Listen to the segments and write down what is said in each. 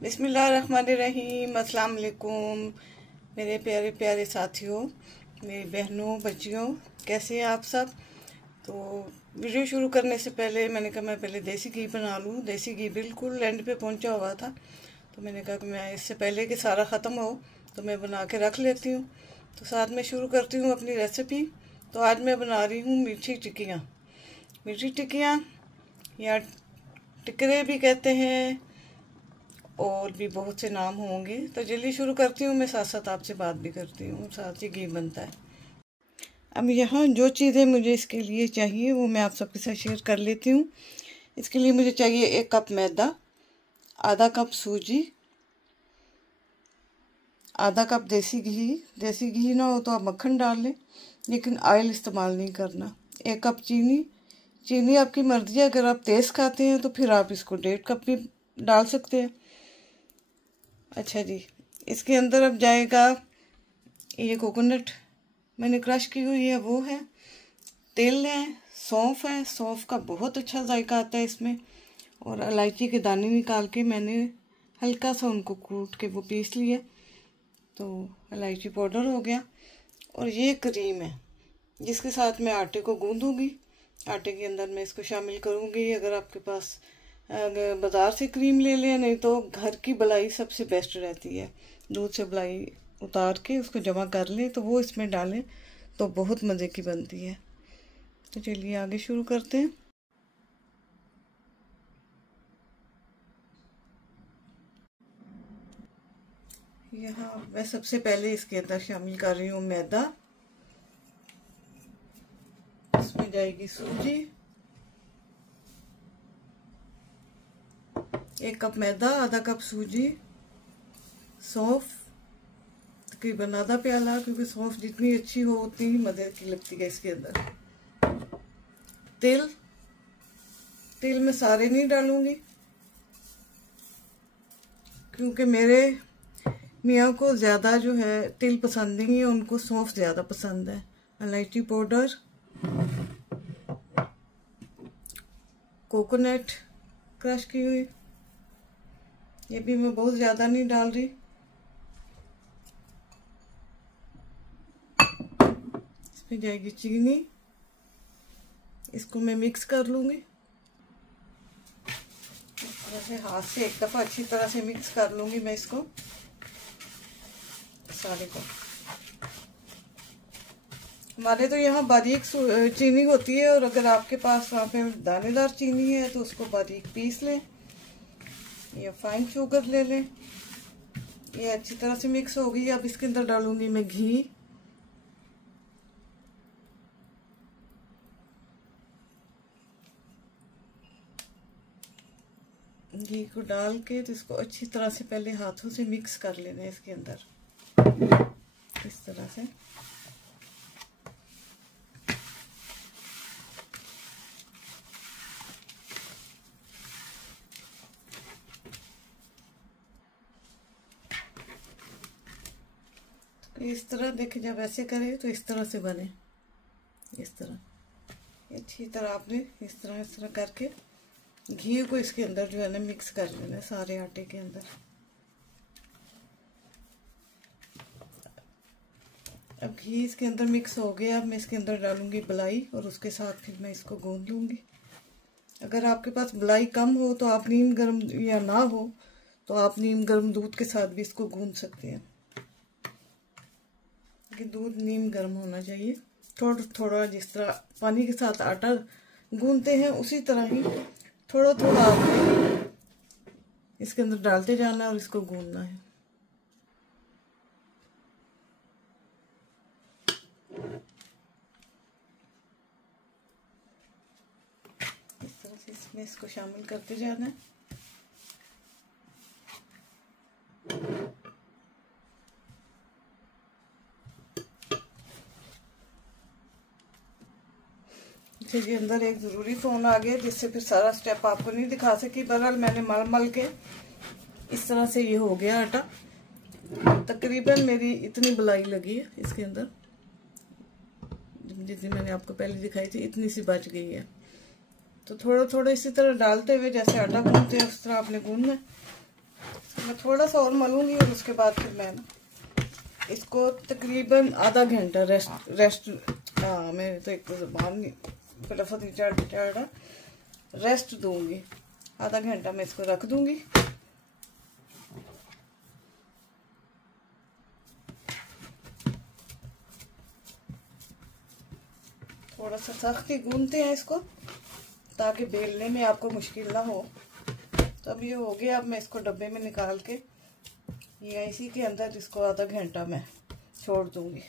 बिस्मिल्लाहिर्रहमानिर्रहीम। अस्सलाम वालेकुम मेरे प्यारे प्यारे साथियों, मेरी बहनों, बच्चियों, कैसे हैं आप सब। तो वीडियो शुरू करने से पहले मैंने कहा मैं पहले देसी घी बना लूँ। देसी घी बिल्कुल एंड पे पहुंचा हुआ था, तो मैंने कहा कि मैं इससे पहले कि सारा ख़त्म हो तो मैं बना के रख लेती हूँ। तो साथ में शुरू करती हूँ अपनी रेसिपी। तो आज मैं बना रही हूँ मीठी टिक्कियाँ। मीठी टिक्कियाँ या टिकरे भी कहते हैं, और भी बहुत से नाम होंगे। तो जल्दी शुरू करती हूँ, मैं साथ साथ आपसे बात भी करती हूँ, साथ ही घी बनता है। अब यहाँ जो चीज़ें मुझे इसके लिए चाहिए वो मैं आप सबके साथ शेयर कर लेती हूँ। इसके लिए मुझे चाहिए 1 कप मैदा, आधा कप सूजी, आधा कप देसी घी। देसी घी ना हो तो आप मक्खन डाल लें, लेकिन ऑयल इस्तेमाल नहीं करना। 1 कप चीनी। चीनी आपकी मर्ज़ी है, अगर आप तेज़ खाते हैं तो फिर आप इसको 1.5 कप भी डाल सकते हैं। अच्छा जी, इसके अंदर अब जाएगा ये कोकोनट मैंने क्रश की हुई है, वो है, तिल है, सौंफ है। सौंफ का बहुत अच्छा जायका आता है इसमें। और इलायची के दाने निकाल के मैंने हल्का सा उनको कूट के वो पीस लिए, तो इलायची पाउडर हो गया। और ये क्रीम है जिसके साथ मैं आटे को गूंदूंगी। आटे के अंदर मैं इसको शामिल करूंगी। अगर आपके पास बाज़ार से क्रीम ले लें, नहीं तो घर की मलाई सबसे बेस्ट रहती है। दूध से मलाई उतार के उसको जमा कर लें तो वो इसमें डालें तो बहुत मज़े की बनती है। तो चलिए आगे शुरू करते हैं। यहाँ मैं सबसे पहले इसके अंदर शामिल कर रही हूँ मैदा। इसमें जाएगी सूजी, 1 कप मैदा, आधा कप सूजी, सौंफ तकरीबन आधा प्याला, क्योंकि सौंफ जितनी अच्छी हो उतनी ही मज़े की लगती है इसके अंदर। तिल मैं सारे नहीं डालूंगी, क्योंकि मेरे मियाँ को ज़्यादा जो है तिल पसंद नहीं है, उनको सौंफ ज़्यादा पसंद है। इलायची पाउडर, कोकोनट क्रश की हुई, ये भी मैं बहुत ज़्यादा नहीं डाल रही। इसमें जाएगी चीनी, इसको मैं मिक्स कर लूँगी। वैसे हाथ से एक दफ़ा अच्छी तरह से मिक्स कर लूँगी मैं इसको सारे को। हमारे तो यहाँ बारीक चीनी होती है, और अगर आपके पास वहाँ पे दानेदार चीनी है तो उसको बारीक पीस लें या फाइन शुगर ले लें। ये अच्छी तरह से मिक्स हो गई। अब इसके अंदर डालूंगी मैं घी। घी को डाल के तो इसको अच्छी तरह से पहले हाथों से मिक्स कर लेना है इसके अंदर, इस तरह से। इस तरह देखें, जब ऐसे करें तो इस तरह से बने, इस तरह अच्छी तरह आपने इस तरह करके घी को इसके अंदर जो है ना मिक्स कर लेना सारे आटे के अंदर। अब घी इसके अंदर मिक्स हो गया। अब मैं इसके अंदर डालूंगी मलाई, और उसके साथ फिर मैं इसको गूंद लूँगी। अगर आपके पास मलाई कम हो तो आप नीम गर्म, या ना हो तो आप नीम गर्म दूध के साथ भी इसको गूंद सकते हैं, कि दूध नीम गर्म होना चाहिए। थोड़ा थोड़ा जिस तरह पानी के साथ आटा गूंदते हैं उसी तरह ही थोड़ा थोड़ा आपने इसके अंदर डालते जाना है और इसको गूंदना है। इस तरह से इसमें इसको शामिल करते जाना है। जी, अंदर एक ज़रूरी फ़ोन आ गया जिससे फिर सारा स्टेप आपको नहीं दिखा सकी। बहरहाल मैंने मल के इस तरह से ये हो गया आटा। तकरीबन मेरी इतनी मलाई लगी है इसके अंदर, जितनी मैंने आपको पहले दिखाई थी इतनी सी बच गई है। तो थोड़ा थोड़ा इसी तरह डालते हुए जैसे आटा गूंदते हैं उस तरह आपने गूंदना है। मैं थोड़ा सा और मलूंगी और उसके बाद फिर मैं ना इसको तकरीबन आधा घंटा रेस्ट मेरे तो एक तो ज़ुबान नहीं लफ्ज़ नहीं चढ़ रहा, रेस्ट दूंगी। आधा घंटा मैं इसको रख दूंगी। थोड़ा सा सख्त ही गूंथते हैं इसको ताकि बेलने में आपको मुश्किल ना हो। तो अब ये हो गया। अब मैं इसको डब्बे में निकाल के ये इसी के अंदर इसको आधा घंटा मैं छोड़ दूंगी।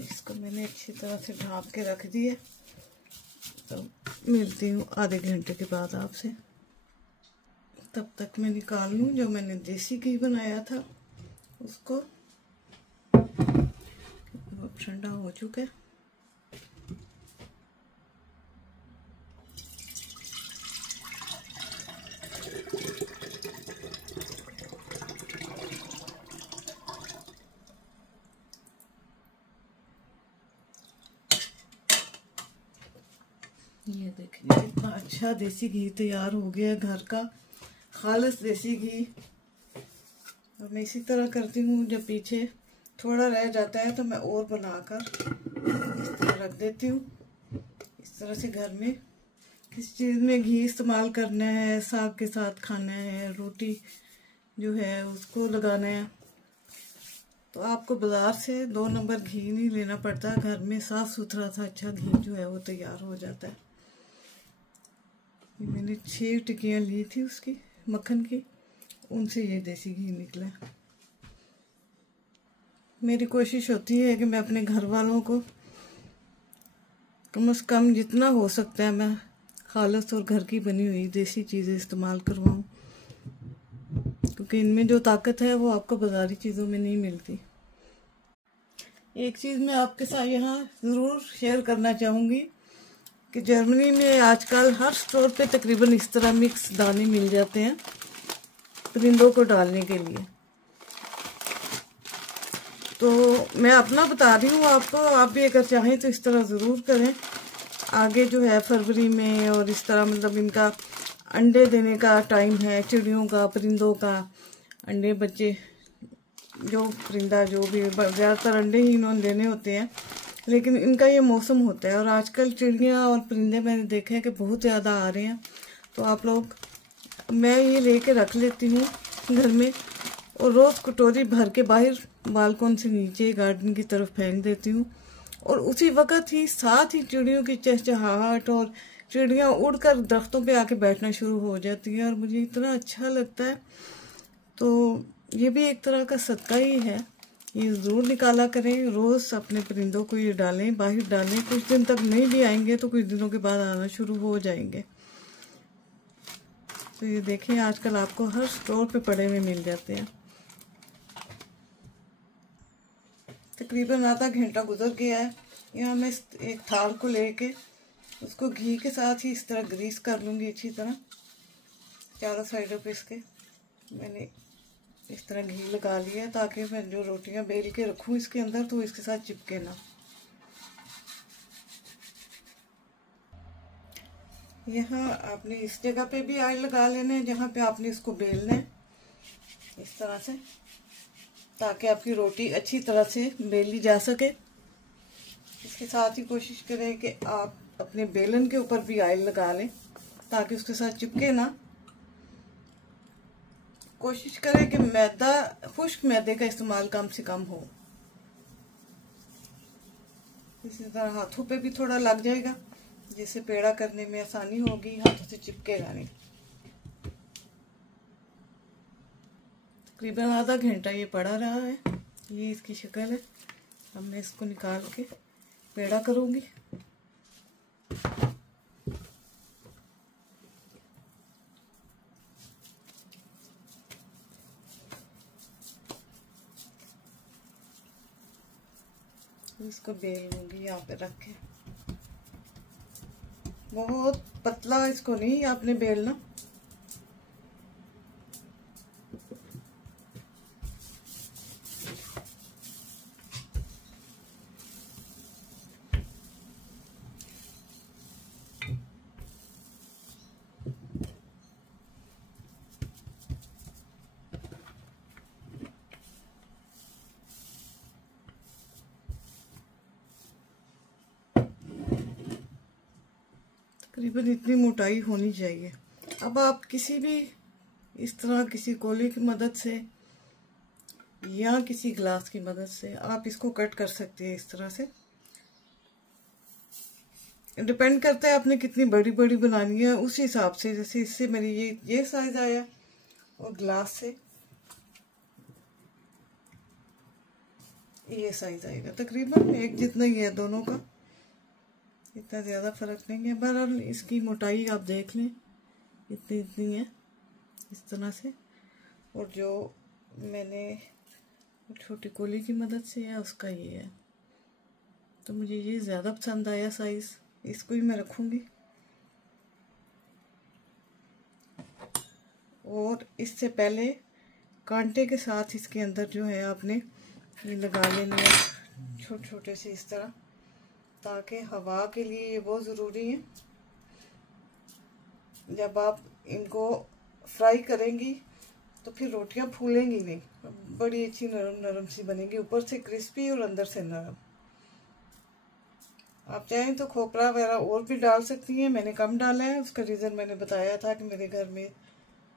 इसको मैंने अच्छी तरह से ढाँप के रख दिए। तो मिलती हूँ आधे घंटे के बाद आपसे। तब तक मैं निकाल लूँ जो मैंने देसी घी बनाया था उसको। अब ठंडा हो चुका है। ये देखिए कितना अच्छा देसी घी तैयार हो गया, घर का खालिस देसी घी। और मैं इसी तरह करती हूँ। जब पीछे थोड़ा रह जाता है तो मैं और बनाकर इस तरह रख देती हूँ। इस तरह से घर में किस चीज़ में घी इस्तेमाल करना है, साग के साथ खाना है, रोटी जो है उसको लगाना है, तो आपको बाज़ार से 2 नंबर घी नहीं लेना पड़ता। घर में साफ़ सुथरा सा अच्छा घी जो है वो तैयार हो जाता है। मैंने 6 टिक्कियाँ ली थी उसकी मक्खन की, उनसे ये देसी घी निकला। मेरी कोशिश होती है कि मैं अपने घर वालों को कम से कम जितना हो सकता है मैं खालिस और घर की बनी हुई देसी चीज़ें इस्तेमाल करवाऊँ, क्योंकि इनमें जो ताकत है वो आपको बाज़ारी चीज़ों में नहीं मिलती। एक चीज़ मैं आपके साथ यहाँ ज़रूर शेयर करना चाहूँगी कि जर्मनी में आजकल हर स्टोर पे तकरीबन इस तरह मिक्स दाने मिल जाते हैं परिंदों को डालने के लिए। तो मैं अपना बता रही हूँ आपको, आप भी अगर चाहें तो इस तरह ज़रूर करें। आगे जो है फरवरी में और इस तरह मतलब इनका अंडे देने का टाइम है, चिड़ियों का, परिंदों का अंडे बच्चे जो परिंदा जो भी ज़्यादातर अंडे ही इन्होंने देने होते हैं, लेकिन इनका ये मौसम होता है। और आजकल चिड़ियाँ और परिंदे मैंने देखे हैं कि बहुत ज़्यादा आ रहे हैं। तो आप लोग, मैं ये लेके रख लेती हूँ घर में और रोज़ कटोरी भर के बाहर बालकन से नीचे गार्डन की तरफ फेंक देती हूँ। और उसी वक्त ही साथ ही चिड़ियों की चहचहाहट और चिड़ियाँ उड़कर दरख्तों पे आके बैठना शुरू हो जाती हैं और मुझे इतना अच्छा लगता है। तो ये भी एक तरह का सदका ही है। ये ज़रूर निकाला करें, रोज़ अपने परिंदों को ये डालें, बाहर डालें। कुछ दिन तक नहीं भी आएंगे तो कुछ दिनों के बाद आना शुरू हो जाएंगे। तो ये देखें आजकल आपको हर स्टोर पे पड़े हुए मिल जाते हैं। तकरीबन आधा घंटा गुजर गया है। यहाँ मैं एक थाल को लेके उसको घी के साथ ही इस तरह ग्रीस कर लूँगी अच्छी तरह। चारों साइडों पे इसके मैंने इस तरह घी लगा लिया है ताकि मैं जो रोटियां बेल के रखूँ इसके अंदर तो इसके साथ चिपके ना। यहाँ आपने इस जगह पे भी ऑयल लगा लेना है जहाँ पे आपने इसको बेलना है, इस तरह से, ताकि आपकी रोटी अच्छी तरह से बेली जा सके। इसके साथ ही कोशिश करें कि आप अपने बेलन के ऊपर भी ऑयल लगा लें ताकि उसके साथ चिपके ना। कोशिश करें कि मैदा, खुश्क मैदे का इस्तेमाल कम से कम हो। इसी तरह हाथों पे भी थोड़ा लग जाएगा जिससे पेड़ा करने में आसानी होगी, हाथों से चिपकेगा नहीं। तकरीबन आधा घंटा ये पड़ा रहा है। ये इसकी शक्ल है। अब मैं इसको निकाल के पेड़ा करूँगी। इसको बेल लूँगी यहाँ पे रख के। बहुत पतला इसको नहीं आपने बेलना। तकरीबन इतनी मोटाई होनी चाहिए। अब आप किसी भी इस तरह किसी कोले की मदद से या किसी ग्लास की मदद से आप इसको कट कर सकते हैं इस तरह से। डिपेंड करता है आपने कितनी बड़ी बड़ी बनानी है, उसी हिसाब से। जैसे इससे मेरी ये साइज आया और ग्लास से ये साइज आएगा, तकरीबन एक जितना ही है दोनों का, इतना ज़्यादा फर्क नहीं है। बहरहाल इसकी मोटाई आप देख लें, इतनी इतनी है इस तरह से। और जो मैंने छोटी कोली की मदद से है उसका ये है, तो मुझे ये ज़्यादा पसंद आया साइज़, इसको ही मैं रखूँगी। और इससे पहले कांटे के साथ इसके अंदर जो है आपने ये लगा लेनी है छोटे छोटे से इस तरह, ताकि हवा के लिए ये बहुत ज़रूरी है। जब आप इनको फ्राई करेंगी तो फिर रोटियां फूलेंगी नहीं, बड़ी अच्छी नरम नरम सी बनेगी, ऊपर से क्रिस्पी और अंदर से नरम। आप चाहें तो खोपरा वगैरह और भी डाल सकती हैं, मैंने कम डाला है। उसका रीज़न मैंने बताया था कि मेरे घर में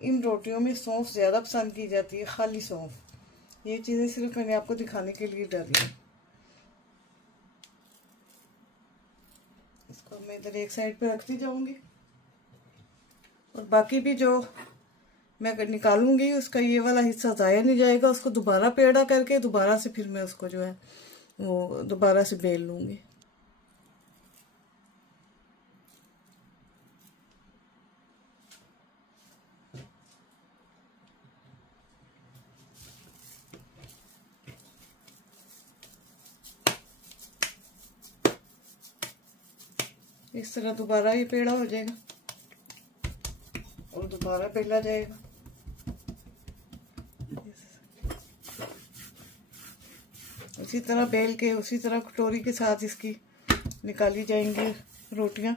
इन रोटियों में सौंफ ज़्यादा पसंद की जाती है, खाली सौंफ। ये चीज़ें सिर्फ मैंने आपको दिखाने के लिए डाली हैं। इसको मैं इधर एक साइड पे रखती जाऊंगी और बाकी भी जो मैं निकालूंगी उसका ये वाला हिस्सा ज़ाया नहीं जाएगा। उसको दोबारा पेड़ा करके दोबारा से फिर मैं उसको जो है वो दोबारा से बेल लूँगी। इस तरह दोबारा ये पेड़ा हो जाएगा और दोबारा बेला जाएगा। उसी तरह बेल के उसी तरह कटोरी के साथ इसकी निकाली जाएंगी रोटियां,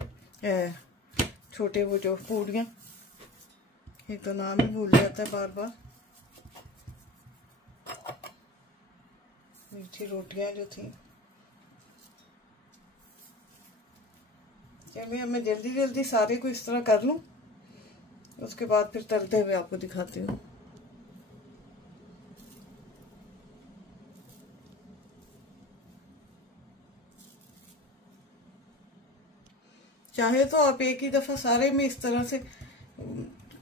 छोटे वो जो पूड़ियाँ, एक तो नाम ही भूल जाता है बार बार। मीठी रोटियां जो थी, चलिए मैं जल्दी जल्दी सारे को इस तरह कर लूं, उसके बाद फिर तलते हुए आपको दिखाती हूँ। चाहे तो आप एक ही दफ़ा सारे में इस तरह से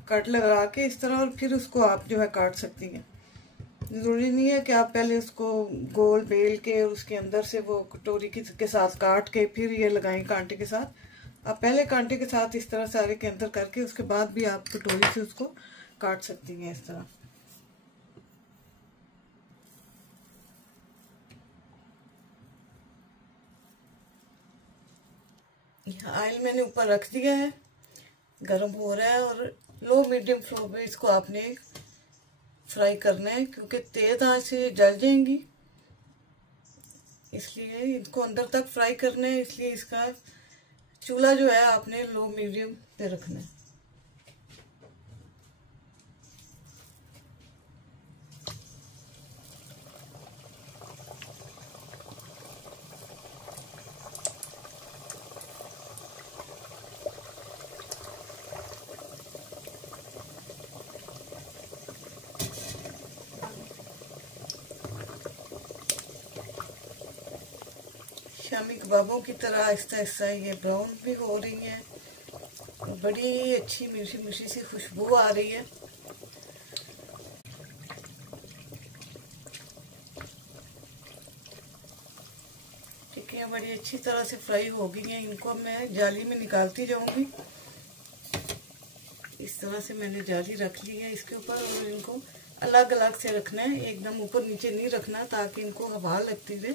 कट लगा के इस तरह, और फिर उसको आप जो है काट सकती हैं। ज़रूरी नहीं है कि आप पहले उसको गोल बेल के और उसके अंदर से वो कटोरी के साथ काट के फिर ये लगाएं कांटे के साथ। आप पहले कांटे के साथ इस तरह सारे के अंदर करके उसके बाद भी आप कटोरी से उसको काट सकती हैं इस तरह। ऑयल मैंने ऊपर रख दिया है, गर्म हो रहा है और लो मीडियम फ्लेम पे इसको आपने फ्राई करना है, क्योंकि तेज आंच से जल जाएंगी, इसलिए इनको अंदर तक फ्राई करना है। इसलिए इसका चूल्हा जो है आपने लो मीडियम पे रखना है। शामी कबाबों की तरह आहिस्ता आहिस्ता ये ब्राउन भी हो रही हैं, बड़ी अच्छी मीठी मीठी सी खुशबू आ रही है। टिक्कियाँ बड़ी अच्छी तरह से फ्राई हो गई हैं, इनको मैं जाली में निकालती जाऊंगी। इस तरह से मैंने जाली रख ली है इसके ऊपर, और इनको अलग अलग से रखना है, एकदम ऊपर नीचे नहीं रखना, ताकि इनको हवा लगती रहे,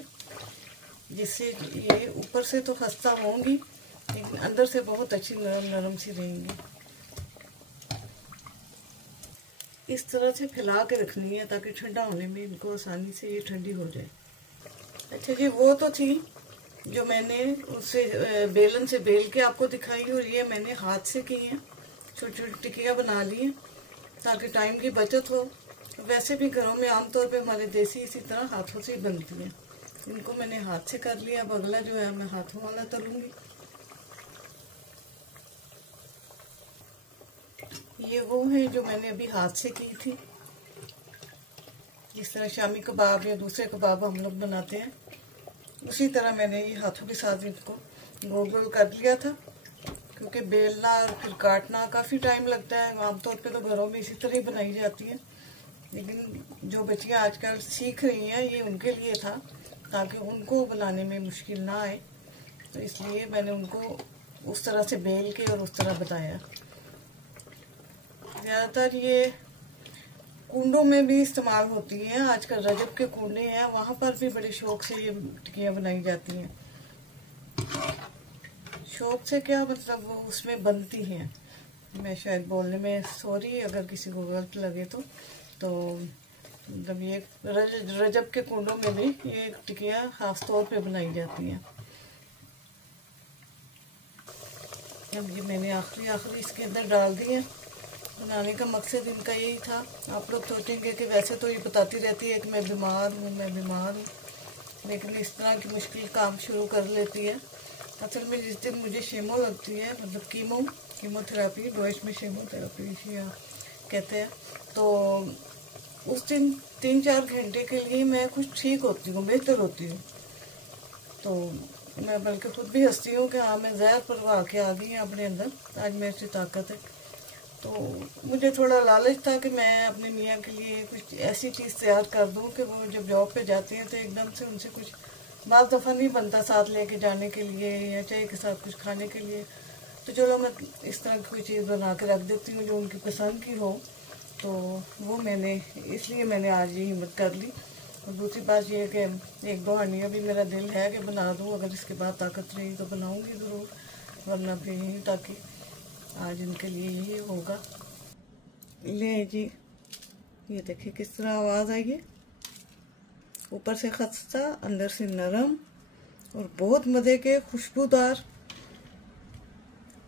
जिससे ये ऊपर से तो खस्ता होंगी लेकिन अंदर से बहुत अच्छी नरम नरम सी रहेंगी। इस तरह से फैला के रखनी है ताकि ठंडा होने में इनको आसानी से ये ठंडी हो जाए। अच्छा जी, वो तो थी जो मैंने उससे बेलन से बेल के आपको दिखाई, और ये मैंने हाथ से की हैं, छोटी छोटी टिक्कियाँ बना ली हैं ताकि टाइम की बचत हो। वैसे भी घरों में आमतौर पे हमारे देसी इसी तरह हाथों से ही बनती हैं। इनको मैंने हाथ से कर लिया, अब अगला जो है मैं हाथों वाला तलूंगी। ये वो है जो मैंने अभी हाथ से की थी। जिस तरह शामी कबाब या दूसरे कबाब हम लोग बनाते हैं, उसी तरह मैंने ये हाथों के साथ इनको गोल गोल कर लिया था। क्योंकि बेलना और फिर काटना काफ़ी टाइम लगता है। आमतौर पे तो घरों में इसी तरह ही बनाई जाती है, लेकिन जो बच्चियाँ आजकल सीख रही हैं ये उनके लिए था, ताकि उनको बनाने में मुश्किल ना आए। तो इसलिए मैंने उनको उस तरह से बेल के और उस तरह बताया। ज़्यादातर ये कुंडों में भी इस्तेमाल होती हैं। आजकल रजब के कुंडे हैं, वहाँ पर भी बड़े शौक से ये टिक्कियाँ बनाई जाती हैं। शौक से क्या मतलब, वो उसमें बनती हैं। मैं शायद बोलने में सॉरी अगर किसी को गलत लगे तो मतलब ये रजब के कुंडों में भी ये टिक्कियाँ खास तौर पे बनाई जाती हैं। अब ये मैंने आखिरी इसके अंदर डाल दी है। बनाने का मकसद इनका यही था। आप लोग सोचेंगे कि वैसे तो ये बताती रहती है कि मैं बीमार हूँ, लेकिन इस तरह की मुश्किल काम शुरू कर लेती है। असल में जिस दिन मुझे शीमो लगती है, मतलब कीमोथेरेपी, डोइश में शीमोथेरेपी कहते हैं, तो उस दिन 3-4 घंटे के लिए मैं कुछ ठीक होती हूँ, बेहतर होती हूँ। तो मैं बल्कि खुद भी हंसती हूँ कि हाँ, मैं ज़हर परवा के आ गई हूँ अपने अंदर, आज मेरे से ताकत है। तो मुझे थोड़ा लालच था कि मैं अपने मियाँ के लिए कुछ ऐसी चीज़ तैयार कर दूँ कि वो जब जॉब पे जाते हैं तो एकदम से उनसे कुछ बात दफ़ा नहीं बनता साथ लेके जाने के लिए या चाय के साथ कुछ खाने के लिए। तो चलो मैं इस तरह की कोई चीज़ बना के रख देती हूँ जो उनकी पसंद की हो। तो वो इसलिए मैंने आज ये हिम्मत कर ली। और दूसरी बात ये है कि 1-2 हांडियाँ भी मेरा दिल है कि बना दूँ, अगर इसके बाद ताकत रही तो बनाऊँगी ज़रूर, वरना फिर यहीं ताकि आज इनके लिए ये होगा। ले जी, ये देखिए किस तरह आवाज़ आई है। ऊपर से खस्ता, अंदर से नरम और बहुत मज़े के खुशबूदार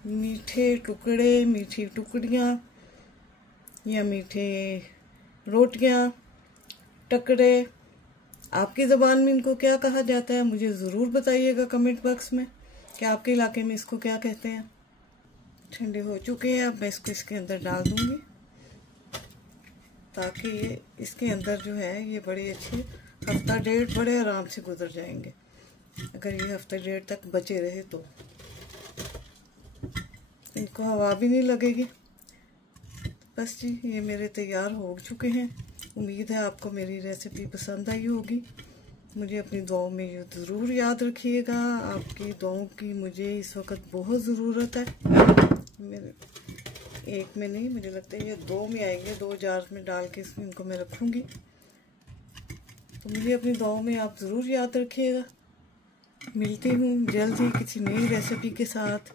मीठे टुकड़े, मीठी टुकड़ियाँ या मीठे रोटियाँ, टकरे। आपकी ज़बान में इनको क्या कहा जाता है मुझे ज़रूर बताइएगा कमेंट बॉक्स में कि आपके इलाके में इसको क्या कहते हैं। ठंडे हो चुके हैं, अब मैं इसको इसके अंदर डाल दूँगी ताकि ये इसके अंदर जो है ये बड़े अच्छे 1-1.5 बड़े आराम से गुजर जाएंगे। अगर ये 1-1.5 तक बचे रहे तो इनको हवा भी नहीं लगेगी। बस जी, ये मेरे तैयार हो चुके हैं। उम्मीद है आपको मेरी रेसिपी पसंद आई होगी। मुझे अपनी दुआओं में ये ज़रूर याद रखिएगा। आपकी दुआओं की मुझे इस वक्त बहुत ज़रूरत है। मेरे एक में नहीं, मुझे लगता है ये 2 में आएंगे। 2 जार में डाल के इसमें इनको मैं रखूँगी। तो मुझे अपनी दुआओं में आप ज़रूर याद रखिएगा। मिलती हूँ जल्द ही किसी नई रेसिपी के साथ,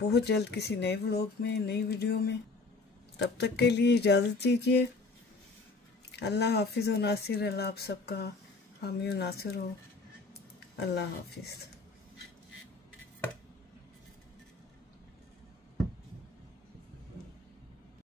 बहुत जल्द किसी नए व्लॉग में, नई वीडियो में। तब तक के लिए इजाज़त दीजिए। अल्लाह हाफिज़ व नासिर। अल्लाह आप सबका हामी व नासिर हो। अल्लाह हाफिज़।